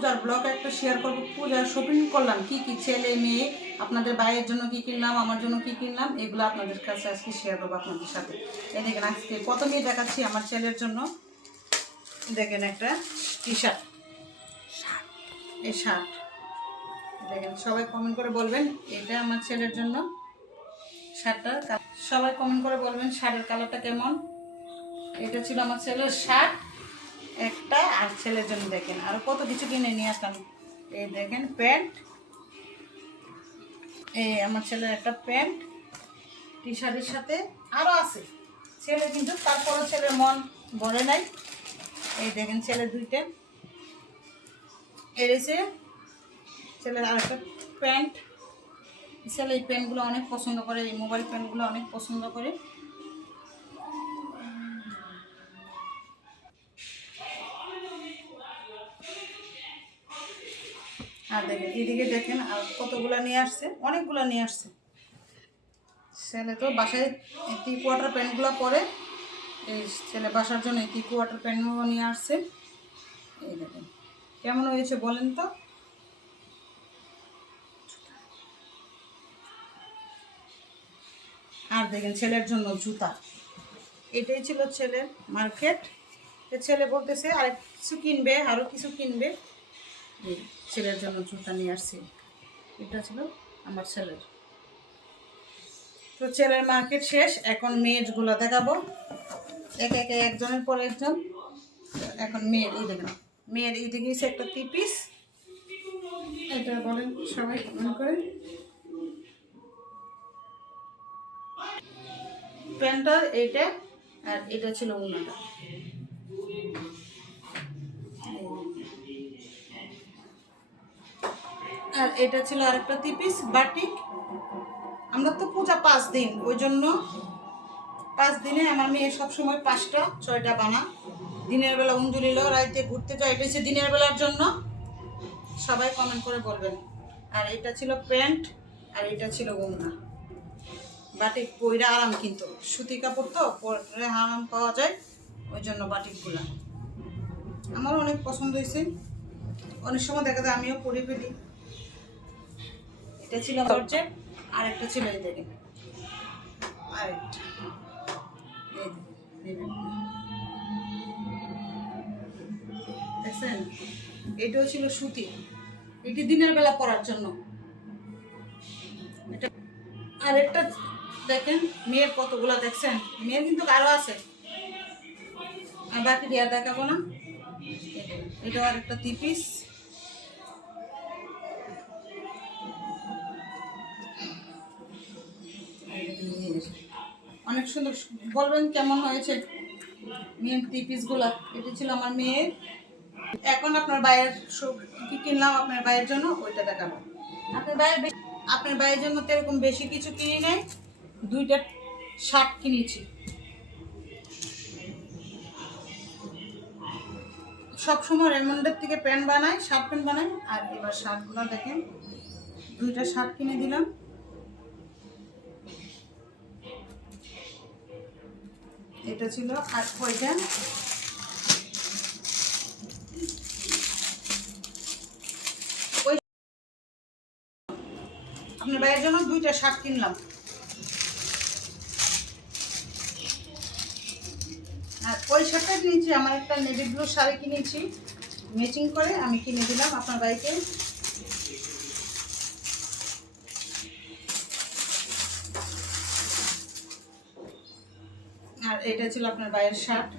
পূজার ব্লগ একটা শেয়ার করব। পূজার শপিং করলাম, কি কি ছেলে মেয়ে, আপনাদের ভাইয়ের জন্য কি কিনলাম, আমার জন্য কি কিনলাম, এগুলো আপনাদের কাছে আজকে শেয়ার করবো আপনাদের সাথে। এই দেখেন, আজকে প্রথমেই দেখাচ্ছি আমার ছেলের জন্য। দেখেন একটা টি শার্ট, এই শার্ট দেখেন। সবাই কমেন্ট করে বলবেন এটা আমার ছেলের জন্য শার্টটা। সবাই কমেন্ট করে বলবেন শার্টের কালারটা কেমন। এটা ছিল আমার ছেলের শার্ট একটা, আর ছেলের জন্য দেখেন আরো কত কিছু কিনে নিয়ে আসলাম। এই দেখেন প্যান্ট, এই আমার ছেলের একটা প্যান্ট টি শার্টের সাথে আরও আছে ছেলে, কিন্তু তারপরে ছেলের মন ভরে নাই। এই দেখেন ছেলের দুইটা এড়েছে, ছেলের আর একটা প্যান্ট। ছেলে এই প্যান্টগুলো অনেক পছন্দ করে, এই মোবাইল প্যান্টগুলো অনেক পছন্দ করে। আর দেখেন এদিকে দেখেন আর কতগুলো নিয়ে আসছে, অনেকগুলো নিয়ে আসছে। ছেলে তো বাসায় 3/4 প্যান্টগুলো পরে, এই ছেলে বাসার জন্য 3/4 প্যান্টগুলো নিয়ে আসছে। এই দেখেন কেমন হয়েছে বলেন তো। আর দেখেন ছেলের জন্য জুতা, এটাই ছিল ছেলের মার্কেট। ছেলে বলতেছে আর কিছু কিনবে, আরও কিছু কিনবে। ছেলের জন্য জুতা নিয়ে আসছি, এটা ছিল আমার ছেলের। তো ছেলের মার্কেট শেষ, এখন মেয়েরগুলো দেখাবো একে একে, একজনের পর একজন। এখন মেয়ের এই দেখেন, মেয়ের এই দিকে একটা 3 পিস, এটা বলেন সবাই মনে করে। প্যান্টটা এইটা, আর এটা ছিল ওনাটা। আর এটা ছিল আরেকটা 3 পিস বাটিক। আমরা তো পূজা 5 দিন, ওই জন্য 5 দিনে আমার মেয়ে সবসময় 5টা 6টা বানা। দিনের বেলা উঞ্জুলিল, রাইতে ঘুরতে যায়, এটা হচ্ছে দিনের বেলার জন্য। সবাই কমেন্ট করে বলবেন। আর এটা ছিল প্যান্ট, আর এটা ছিল ওড়না। বাটিক পইরা আরাম, কিন্তু সুতি কাপড় তো পরে আরাম পাওয়া যায়, ওই জন্য বাটিকগুলা আমার অনেক পছন্দ হয়েছে। অনেক সময় দেখা যায় আমিও পরে ফেলি। এটা ছিল জর্জেট, আর একটা ছিল এই দেখেন আরেকটা, দেখছেন এটাও ছিল সুতি, এটি দিনের বেলা পরার জন্য। এটা আরেকটা দেখেন, মেয়ের কতগুলা দেখছেন, মেয়ের কিন্তু আরো আছে, আর বাকি দিয়ে দেখাবো না। এটা আরেকটা 3 পিস, অনেক সুন্দর। বলবেন কেমন হয়েছে মেয়ের 3 পিসগুলা। এটা ছিল আমার মেয়ের। এখন আপনার ভাইয়ের কি কিনলাম আপনার ভাইয়ের জন্য, ওইটা দেখাবো। আপনার ভাইয়ের জন্য তো এরকম বেশি কিছু কিনি নাই, 2টা শার্ট কিনেছি। সবসময় রেমন্ডের থেকে প্যান্ট বানাই, শার্ট প্যান্ট বানাই। আর এবার শার্টগুলো দেখেন, 2টা শার্ট কিনে দিলাম। এটা ছিল আর ওইটা ওই আপনার ভাইয়ের জন্য 2টা শার্ট কিনলাম। আর ওই শার্টটা কিনেছি, আমার একটা নেভি ব্লু শাড়ি কিনেছি, ম্যাচিং করে আমি কিনে দিলাম আপনার ভাইকে। আর এটা ছিল আপনার ভাইয়ের শার্ট।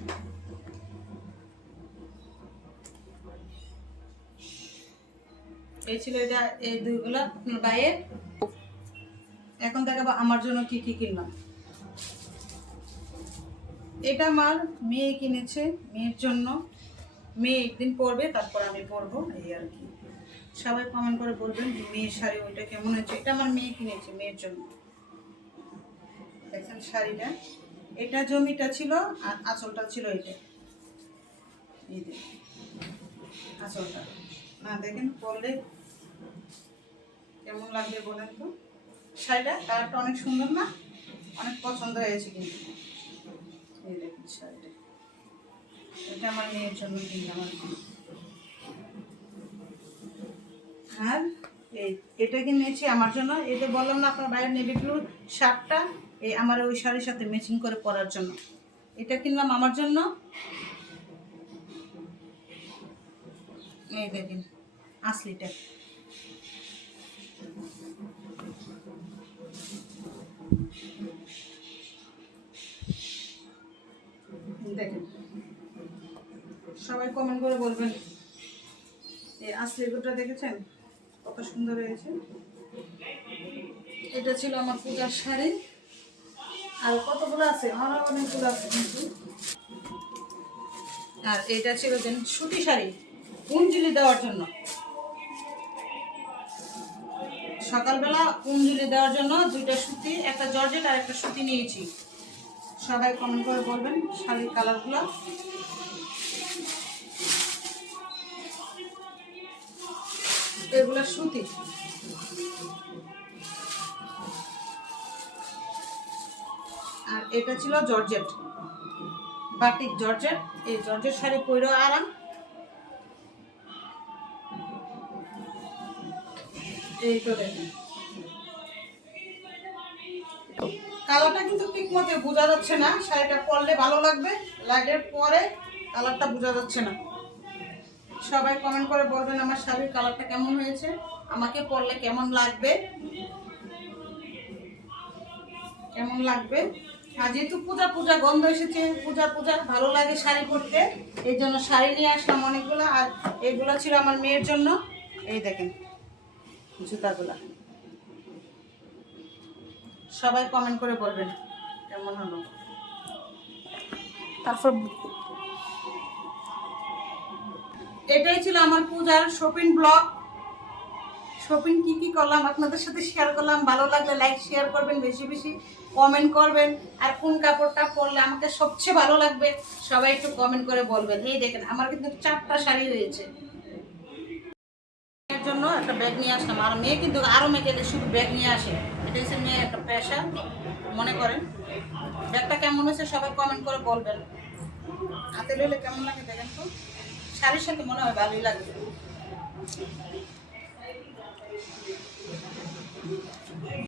এই ছিল এটা, এই দুইগুলো আপনার ভাইয়ের। এখন দেখাবো আমার জন্য কি কি কিনলাম। এটা আমার মেয়ে কিনেছে, মেয়ের জন্য। মেয়ে একদিন পরবে, তারপর আমি পরবো, এই আর কি। সবাই কমেন্ট করে বলবেন যে মেয়ের শাড়ি ওইটা কেমন হয়েছে। এটা আমার মেয়ে কিনেছে মেয়ের জন্য, দেখেন শাড়িটা। এটা জমিটা ছিল, আর আঁচলটা ছিল এটা, এই দেখেন আঁচলটা। না দেখেন পরলে কেমন লাগবে বলেন তো। শাড়িটা কালারটা অনেক সুন্দর না, অনেক পছন্দ হয়েছে কিন্তু। এই দেখেন শাড়িটা, এটা আমার মেয়ের জন্য কিনলাম আর কি। আর এটা কিনেছি আমার জন্য। এটা বললাম না আপনার বাইরের নেভি ব্লু শার্টটা আমার ওই শাড়ির সাথে ম্যাচিং করে পরার জন্য এটা কিনলাম আমার জন্য। এই দেখেন আসলিটা, দেখেন সবাই কমেন্ট করে বলবেন এই আসলি দুটা দেখেছেন কত সুন্দর হয়েছে। এটা ছিল আমার পূজার শাড়ি, আর কতগুলো আছে, আরো অনেকগুলো আছে কিন্তু। আর এটা ছিল যে সুতি শাড়ি কুঞ্জলি দেওয়ার জন্য, সকালবেলা কুঞ্জলি দেওয়ার জন্য দুইটা সুতি, একটা জর্জেট আর একটা সুতি নিয়েছি। সবাই কমেন্ট করে বলবেন শাড়ির কালারগুলো। এগুলো সুতি, আর এটা ছিল জর্জেট, বাটিক জর্জেট। এই জর্জেট শাড়ি পরেও আরাম। এই তো দেখেন কালারটা কিন্তু ঠিক মতো বোঝা যাচ্ছে না, শাড়িটা পরলে ভালো লাগবে, লাইটের পরে কালারটা বোঝা যাচ্ছে না। সবাই কমেন্ট করে বলবেন আমার শাড়ির কালারটা কেমন হয়েছে, আমাকে পরলে কেমন লাগবে কেমন লাগবে। আর যেহেতু পূজা পূজা গন্ধ এসেছে, পূজা পূজা ভালো লাগে শাড়ি পরতে, এই জন্য শাড়ি নিয়ে আসলাম অনেকগুলো। আর এইগুলো ছিল আমার মেয়ের জন্য। এই দেখেন জুতাগুলা, সবাই কমেন্ট করে বলবেন কেমন হলো। তারপর এটাই ছিল আমার পূজার শপিং ব্লগ। শপিং কি করলাম আপনাদের সাথে শেয়ার করলাম। ভালো লাগলে লাইক শেয়ার করবেন, বেশি বেশি কমেন্ট করবেন। আর কোন কাপড়টা পরলে আমাকে সবচেয়ে ভালো লাগবে সবাই একটু কমেন্ট করে বলবেন। এই দেখেন আমার কিন্তু 4টা শাড়ি হয়েছে। এর জন্য একটা ব্যাগ নিয়ে আসলাম, আর মেয়ে কিন্তু আরও মেয়েকে শুধু ব্যাগ নিয়ে আসে, এটা হচ্ছে মেয়ে একটা পেশা মনে করেন। ব্যাগটা কেমন হয়েছে সবাই কমেন্ট করে বলবেন। হাতে লইলে কেমন লাগে দেখেন তো, শাড়ির সাথে মনে হয় ভালোই লাগবে।